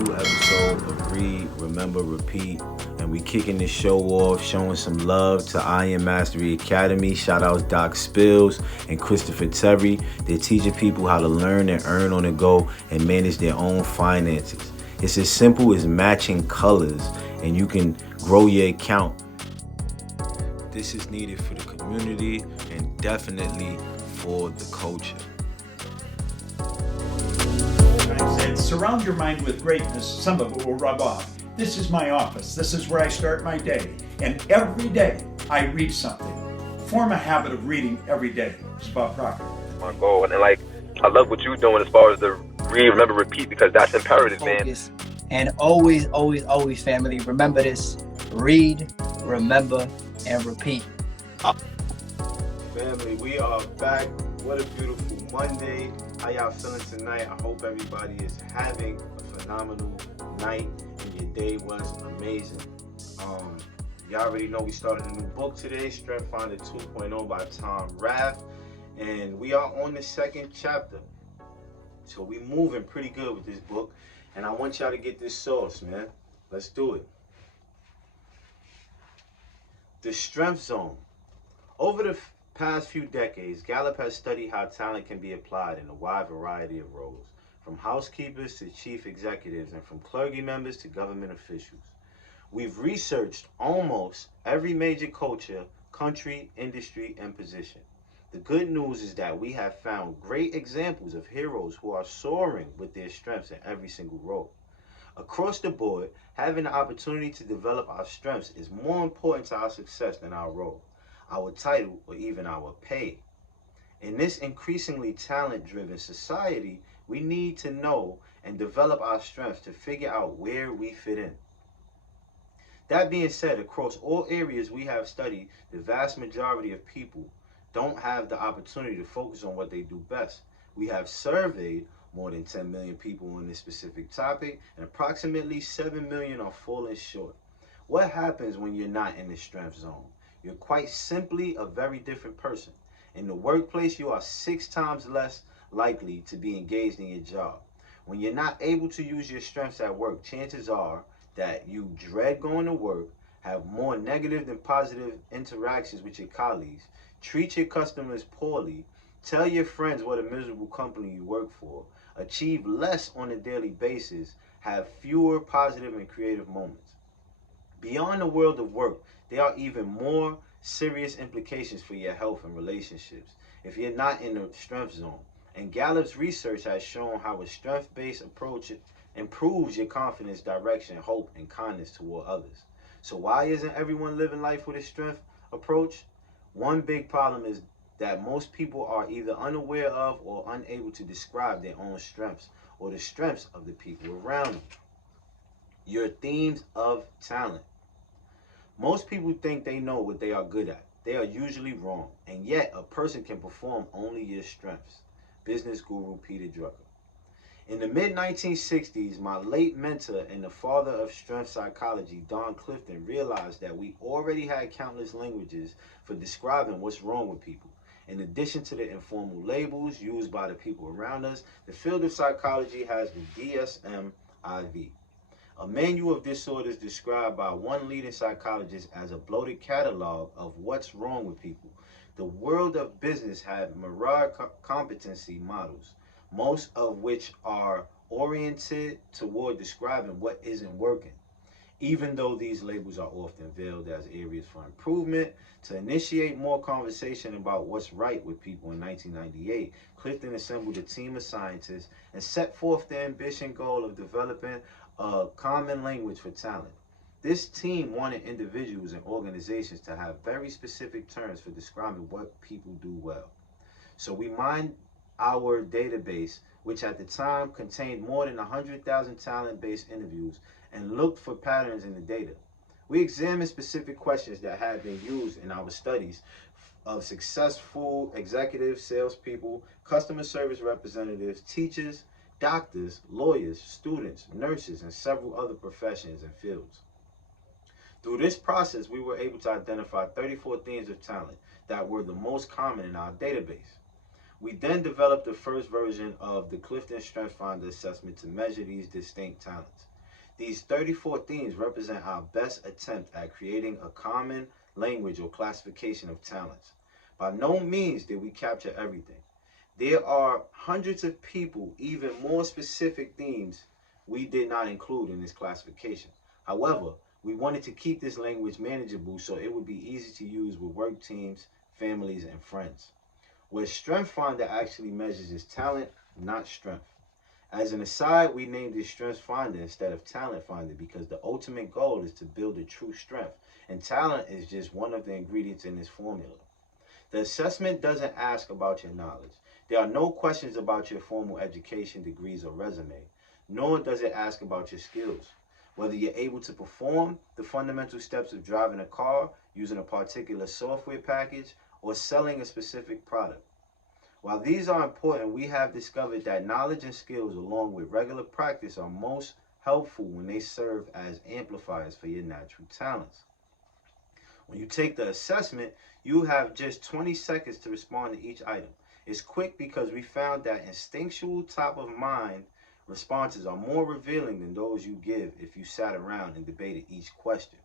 new episode of Read, Remember, Repeat. And we kicking this show off, showing some love to Iron Mastery Academy. Shout out Doc Spills and Christopher Terry. They're teaching people how to learn and earn on the go and manage their own finances. It's as simple as matching colors, and you can grow your account. This is needed for the community and definitely for the culture. I said, surround your mind with greatness, some of it will rub off. This is my office. This is where I start my day. And every day I read something. Form a habit of reading every day. It's about Proctor. My goal. And I love what you're doing as far as the read, remember, repeat, because that's imperative, Focus. Man. And always, always, family, remember this. Read, remember, and repeat. Family, we are back. What a beautiful Monday. How y'all feeling tonight? I hope everybody is having a phenomenal night and your day was amazing. Y'all already know we started a new book today, Strength Finder 2.0 by Tom Rath. And we are on the second chapter. So we moving pretty good with this book. And I want y'all to get this sauce, man. Let's do it. The Strength Zone. Over the past few decades, Gallup has studied how talent can be applied in a wide variety of roles, from housekeepers to chief executives and from clergy members to government officials. We've researched almost every major culture, country, industry, and position. The good news is that we have found great examples of heroes who are soaring with their strengths in every single role. Across the board, having the opportunity to develop our strengths is more important to our success than our role, our title, or even our pay. In this increasingly talent-driven society, we need to know and develop our strengths to figure out where we fit in. That being said, across all areas we have studied, the vast majority of people don't have the opportunity to focus on what they do best. We have surveyed more than 10 million people on this specific topic, and approximately 7 million are falling short. What happens when you're not in the strength zone? You're quite simply a very different person. In the workplace, you are 6 times less likely to be engaged in your job. When you're not able to use your strengths at work, chances are that you dread going to work, have more negative than positive interactions with your colleagues, treat your customers poorly, tell your friends what a miserable company you work for, achieve less on a daily basis, have fewer positive and creative moments. Beyond the world of work, there are even more serious implications for your health and relationships if you're not in the strength zone. And Gallup's research has shown how a strength-based approach improves your confidence, direction, hope, and kindness toward others. So why isn't everyone living life with a strength approach? One big problem is that most people are either unaware of or unable to describe their own strengths or the strengths of the people around them. Your themes of talent. Most people think they know what they are good at. They are usually wrong, and yet a person can perform only your strengths. Business guru Peter Drucker. In the mid-1960s, my late mentor and the father of strength psychology, Don Clifton, realized that we already had countless languages for describing what's wrong with people. In addition to the informal labels used by the people around us, the field of psychology has the DSM-IV, a manual of disorders described by one leading psychologist as a bloated catalog of what's wrong with people. The world of business had myriad competency models, most of which are oriented toward describing what isn't working, even though these labels are often veiled as areas for improvement. To initiate more conversation about what's right with people in 1998, Clifton assembled a team of scientists and set forth the ambitious goal of developing a common language for talent. This team wanted individuals and organizations to have very specific terms for describing what people do well. So we mined our database, which at the time contained more than 100,000 talent-based interviews, and looked for patterns in the data. We examined specific questions that had been used in our studies of successful executives, salespeople, customer service representatives, teachers, doctors, lawyers, students, nurses, and several other professions and fields. Through this process, we were able to identify 34 themes of talent that were the most common in our database. We then developed the first version of the Clifton Strength Finder assessment to measure these distinct talents. These 34 themes represent our best attempt at creating a common language or classification of talents. By no means did we capture everything. There are hundreds of people, even more specific themes we did not include in this classification. However, we wanted to keep this language manageable so it would be easy to use with work teams, families, and friends. Where Strength Finder actually measures is talent, not strength. As an aside, we named it Strength Finder instead of Talent Finder because the ultimate goal is to build a true strength, and talent is just one of the ingredients in this formula. The assessment doesn't ask about your knowledge. There are no questions about your formal education, degrees, or resume, nor does it ask about your skills. Whether you're able to perform the fundamental steps of driving a car, using a particular software package, or selling a specific product. While these are important, we have discovered that knowledge and skills along with regular practice are most helpful when they serve as amplifiers for your natural talents. When you take the assessment, you have just 20 seconds to respond to each item. It's quick because we found that instinctual top of mind responses are more revealing than those you give if you sat around and debated each question.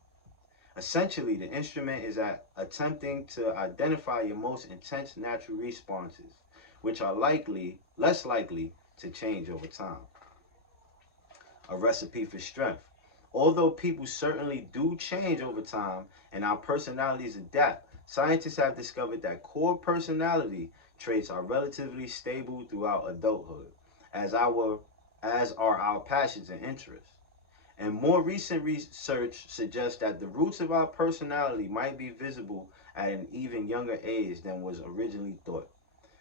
Essentially, the instrument is attempting to identify your most intense natural responses, which are less likely to change over time. A recipe for strength. Although people certainly do change over time and our personalities adapt, scientists have discovered that core personality traits are relatively stable throughout adulthood, as are our passions and interests. And more recent research suggests that the roots of our personality might be visible at an even younger age than was originally thought.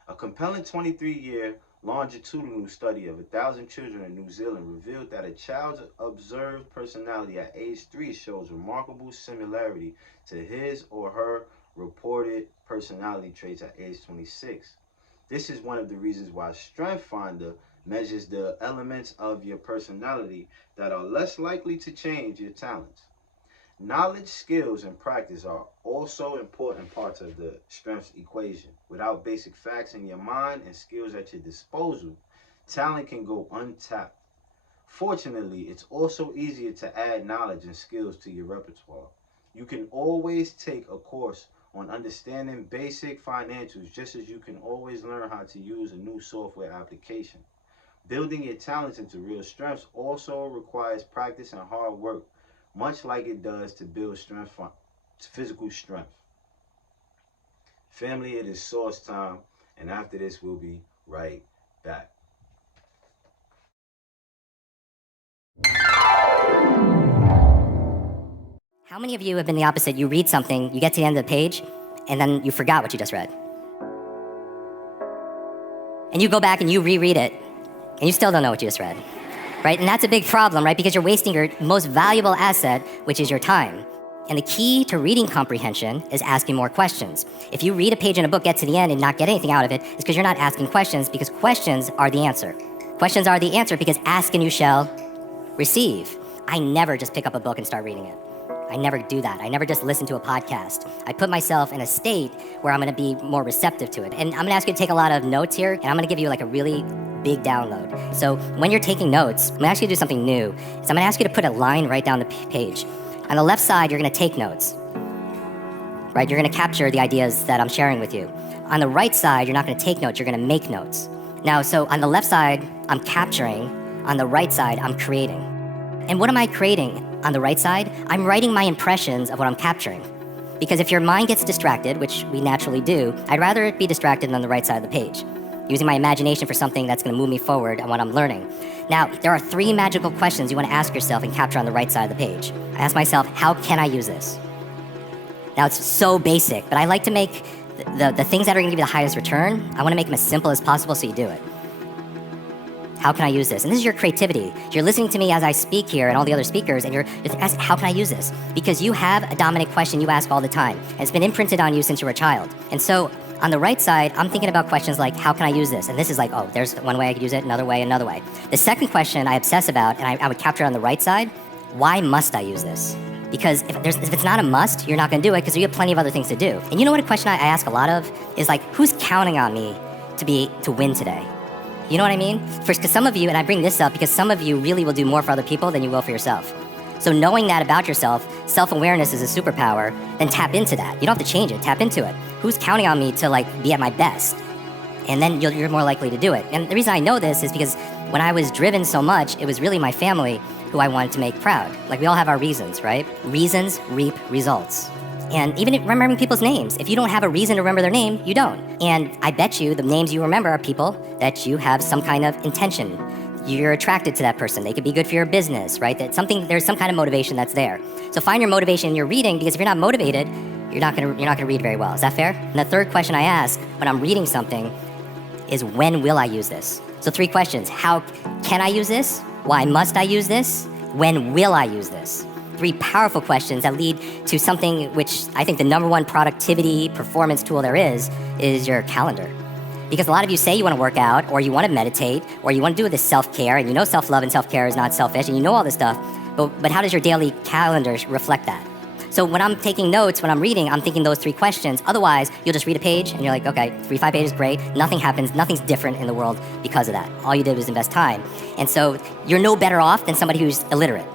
A compelling 23-year longitudinal study of 1,000 children in New Zealand revealed that a child's observed personality at age 3 shows remarkable similarity to his or her reported personality traits at age 26. This is one of the reasons why Strength Finder measures the elements of your personality that are less likely to change your talents. Knowledge, skills, and practice are also important parts of the strengths equation. Without basic facts in your mind and skills at your disposal, talent can go untapped. Fortunately, it's also easier to add knowledge and skills to your repertoire. You can always take a course on understanding basic financials, just as you can always learn how to use a new software application. Building your talents into real strengths also requires practice and hard work, much like it does to build physical strength. Family, it is source time, and after this, we'll be right back. How many of you have been the opposite? You read something, you get to the end of the page, and then you forgot what you just read. And you go back and you reread it, and you still don't know what you just read, right? And that's a big problem, right? Because you're wasting your most valuable asset, which is your time. And the key to reading comprehension is asking more questions. If you read a page in a book, get to the end, and not get anything out of it, it's because you're not asking questions, because questions are the answer. Questions are the answer because ask and you shall receive. I never just pick up a book and start reading it. I never do that. I never just listen to a podcast. I put myself in a state where I'm going to be more receptive to it. And I'm going to ask you to take a lot of notes here, and I'm going to give you like a really big download. So when you're taking notes, I'm going to ask you to do something new. So I'm going to ask you to put a line right down the page. On the left side, you're going to take notes, right? You're going to capture the ideas that I'm sharing with you. On the right side, you're not going to take notes. You're going to make notes. Now, so on the left side, I'm capturing. On the right side, I'm creating. And what am I creating? On the right side, I'm writing my impressions of what I'm capturing. Because if your mind gets distracted, which we naturally do, I'd rather it be distracted than on the right side of the page, using my imagination for something that's going to move me forward on what I'm learning. Now, there are 3 magical questions you want to ask yourself and capture on the right side of the page. I ask myself, how can I use this? Now, it's so basic, but I like to make the things that are going to give you the highest return, I want to make them as simple as possible so you do it. How can I use this? And this is your creativity. You're listening to me as I speak here and all the other speakers, and you're asking, how can I use this? Because you have a dominant question you ask all the time, and it's been imprinted on you since you were a child. And so on the right side, I'm thinking about questions like, how can I use this? And this is like, oh, there's one way I could use it, another way, another way. The second question I obsess about, and I would capture on the right side, why must I use this? Because if it's not a must, you're not going to do it because you have plenty of other things to do. And you know what a question I ask a lot of is like, who's counting on me to win today? You know what I mean? Because some of you, and I bring this up because some of you really will do more for other people than you will for yourself. So knowing that about yourself, self-awareness is a superpower, then tap into that. You don't have to change it, tap into it. Who's counting on me to be at my best? And then you're more likely to do it. And the reason I know this is because when I was driven so much, it was really my family who I wanted to make proud. We all have our reasons, right? Reasons reap results. And even remembering people's names. If you don't have a reason to remember their name, you don't. And I bet you the names you remember are people that you have some kind of intention. You're attracted to that person. They could be good for your business, right? There's some kind of motivation that's there. So find your motivation in your reading, because if you're not motivated, you're not gonna read very well. Is that fair? And the third question I ask when I'm reading something is, when will I use this? So 3 questions. How can I use this? Why must I use this? When will I use this? 3 powerful questions that lead to something which I think the #1 productivity performance tool there is your calendar. Because a lot of you say you want to work out, or you want to meditate, or you want to do this self-care, and you know self-love and self-care is not selfish, and you know all this stuff, but how does your daily calendar reflect that? So when I'm taking notes, when I'm reading, I'm thinking those 3 questions. Otherwise, you'll just read a page, and you're like, okay, 5 pages, great. Nothing happens. Nothing's different in the world because of that. All you did was invest time. And so you're no better off than somebody who's illiterate.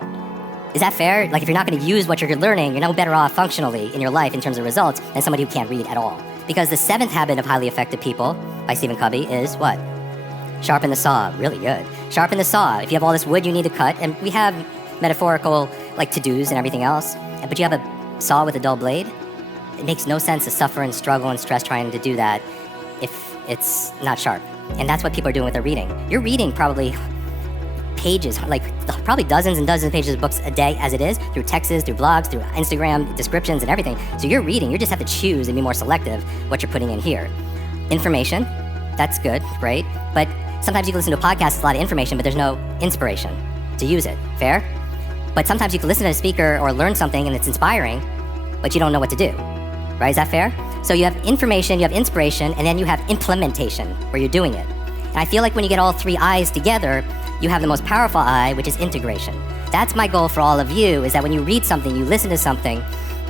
Is that fair? If you're not going to use what you're learning, you're no better off functionally in your life in terms of results than somebody who can't read at all. Because the 7th habit of highly effective people by Stephen Covey is what? Sharpen the saw. Really good. Sharpen the saw. If you have all this wood you need to cut, and we have metaphorical to-dos and everything else, but you have a saw with a dull blade, it makes no sense to suffer and struggle and stress trying to do that if it's not sharp. And that's what people are doing with their reading. You're reading probably pages, probably dozens and dozens of pages of books a day as it is, through texts, through blogs, through Instagram descriptions and everything. So you're reading, you just have to choose and be more selective what you're putting in here. Information, that's good, right? But sometimes you can listen to a podcast, it's a lot of information, but there's no inspiration to use it. Fair? But sometimes you can listen to a speaker or learn something and it's inspiring, but you don't know what to do. Right? Is that fair? So you have information, you have inspiration, and then you have implementation, where you're doing it. And I feel like when you get all 3 I's together, you have the most powerful I, which is integration. That's my goal for all of you, is that when you read something, you listen to something,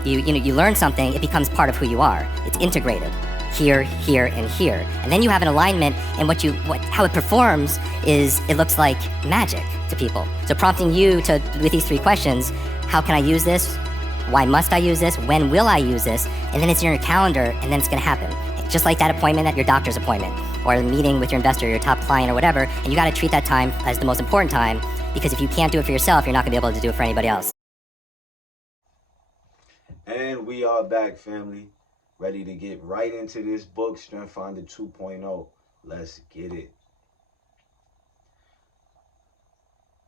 you learn something, it becomes part of who you are. It's integrated. Here, here, and here. And then you have an alignment, and how it performs is, it looks like magic to people. So prompting you with these 3 questions, how can I use this? Why must I use this? When will I use this? And then it's in your calendar, and then it's gonna happen. Just like that appointment at your doctor's appointment, or a meeting with your investor, your top client, or whatever, and you gotta treat that time as the most important time, because if you can't do it for yourself, you're not gonna be able to do it for anybody else. And we are back, family. Ready to get right into this book, Strength Finder 2.0. Let's get it.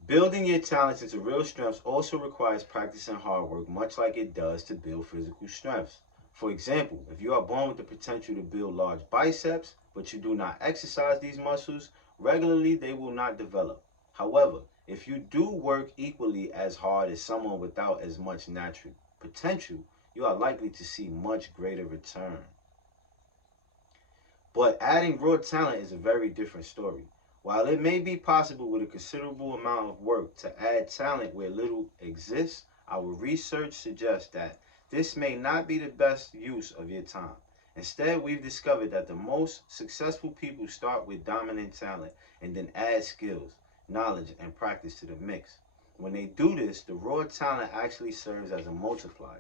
Building your talents into real strengths also requires practice and hard work, much like it does to build physical strengths. For example, if you are born with the potential to build large biceps, but you do not exercise these muscles regularly, they will not develop. However, if you do work equally as hard as someone without as much natural potential, you are likely to see much greater return. But adding raw talent is a very different story. While it may be possible with a considerable amount of work to add talent where little exists, our research suggests that this may not be the best use of your time. Instead, we've discovered that the most successful people start with dominant talent and then add skills, knowledge, and practice to the mix. When they do this, the raw talent actually serves as a multiplier.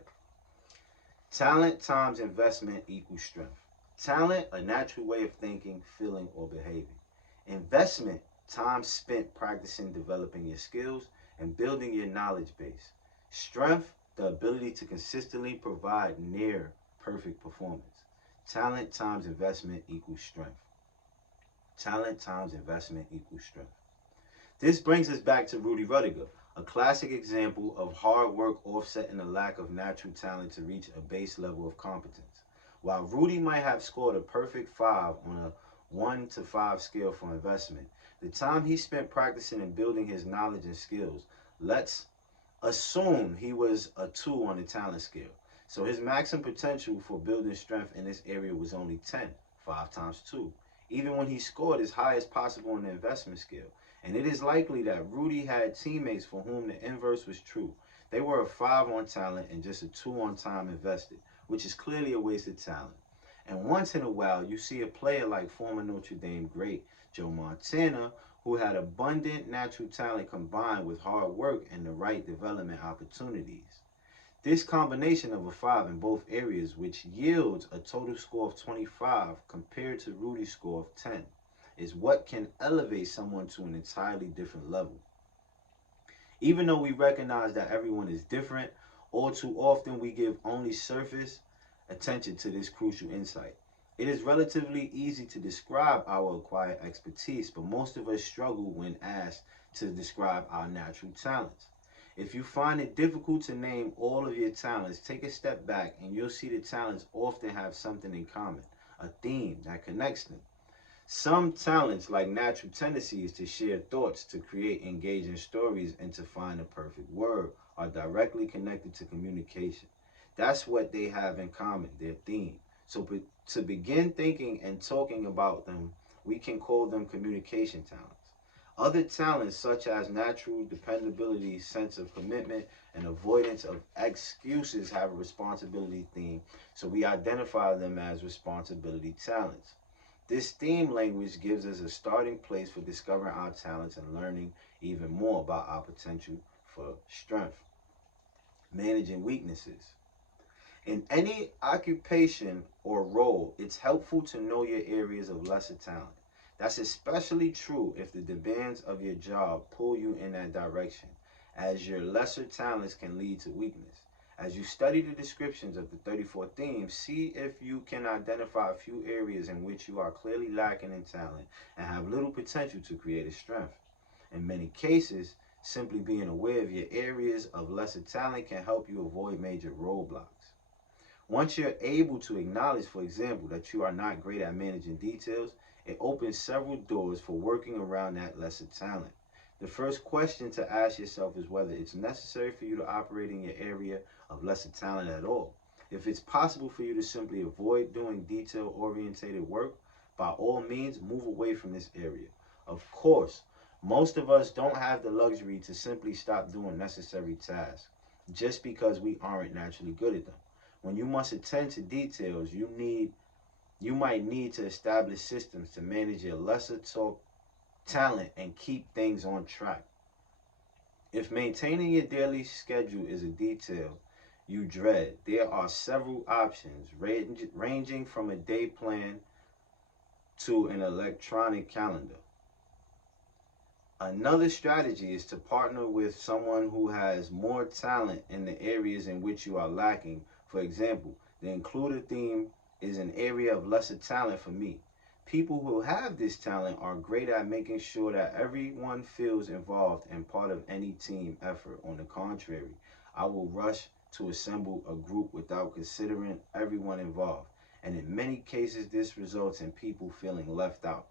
Talent times investment equals strength. Talent, a natural way of thinking, feeling, or behaving. Investment, time spent practicing developing your skills and building your knowledge base. Strength, the ability to consistently provide near perfect performance. Talent times investment equals strength. Talent times investment equals strength. This brings us back to Rudy Rudiger, a classic example of hard work offsetting the lack of natural talent to reach a base level of competence. While Rudy might have scored a perfect 5 on a 1 to 5 scale for investment, the time he spent practicing and building his knowledge and skills, let's assume he was a 2 on the talent scale. So his maximum potential for building strength in this area was only 10, 5 times 2, even when he scored as high as possible on the investment scale. And it is likely that Rudy had teammates for whom the inverse was true. They were a 5 on talent and just a 2 on time invested, which is clearly a waste of talent. And once in a while, you see a player like former Notre Dame great Joe Montana, who had abundant natural talent combined with hard work and the right development opportunities. This combination of a 5 in both areas, which yields a total score of 25 compared to Rudy's score of 10, is what can elevate someone to an entirely different level. Even though we recognize that everyone is different, all too often we give only surface attention to this crucial insight. It is relatively easy to describe our acquired expertise, but most of us struggle when asked to describe our natural talents. If you find it difficult to name all of your talents, take a step back and you'll see the talents often have something in common, a theme that connects them. Some talents, like natural tendencies to share thoughts, to create engaging stories, and to find the perfect word, are directly connected to communication. That's what they have in common, their theme. So to begin thinking and talking about them, we can call them communication talents. Other talents, such as natural dependability, sense of commitment, and avoidance of excuses, have a responsibility theme, so we identify them as responsibility talents. This theme language gives us a starting place for discovering our talents and learning even more about our potential for strength. Managing weaknesses. In any occupation or role, it's helpful to know your areas of lesser talent. That's especially true if the demands of your job pull you in that direction, as your lesser talents can lead to weakness. As you study the descriptions of the 34 themes, see if you can identify a few areas in which you are clearly lacking in talent and have little potential to create a strength. In many cases, simply being aware of your areas of lesser talent can help you avoid major roadblocks. Once you're able to acknowledge, for example, that you are not great at managing details, it opens several doors for working around that lesser talent. The first question to ask yourself is whether it's necessary for you to operate in your area of lesser talent at all. If it's possible for you to simply avoid doing detail-oriented work, by all means, move away from this area. Of course, most of us don't have the luxury to simply stop doing necessary tasks just because we aren't naturally good at them. When you must attend to details, you might need to establish systems to manage your lesser talent and keep things on track. If maintaining your daily schedule is a detail you dread, there are several options ranging from a day plan to an electronic calendar. Another strategy is to partner with someone who has more talent in the areas in which you are lacking. For example, the included theme is an area of lesser talent for me. People who have this talent are great at making sure that everyone feels involved and part of any team effort. On the contrary, I will rush to assemble a group without considering everyone involved, and in many cases this results in people feeling left out.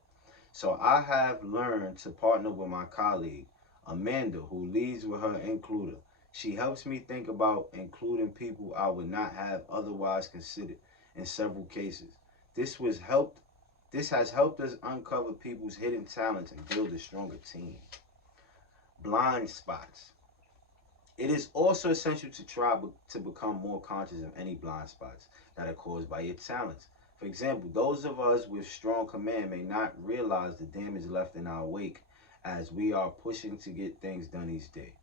So I have learned to partner with my colleague, Amanda, who leads with her includer. She helps me think about including people I would not have otherwise considered in several cases. This has helped us uncover people's hidden talents and build a stronger team. Blind spots. It is also essential to try to become more conscious of any blind spots that are caused by your talents. For example, those of us with strong command may not realize the damage left in our wake as we are pushing to get things done each day.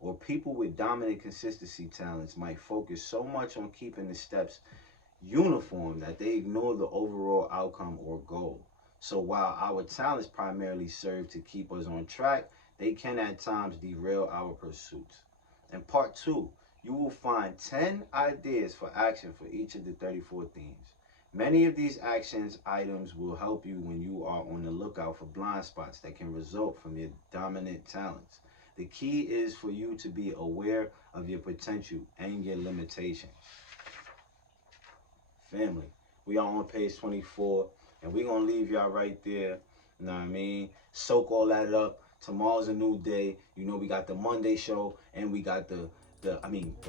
Or people with dominant consistency talents might focus so much on keeping the steps uniform that they ignore the overall outcome or goal. So while our talents primarily serve to keep us on track, they can at times derail our pursuits. In part 2, you will find 10 ideas for action for each of the 34 themes. Many of these actions items will help you when you are on the lookout for blind spots that can result from your dominant talents. The key is for you to be aware of your potential and your limitations. Family, we are on page 24, and we're going to leave y'all right there. You know what I mean? Soak all that up. Tomorrow's a new day. You know, we got the Monday show, and we got the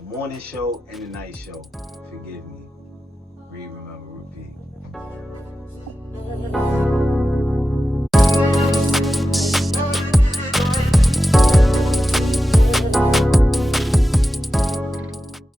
morning show and the night show. Forgive me. Read, remember, repeat.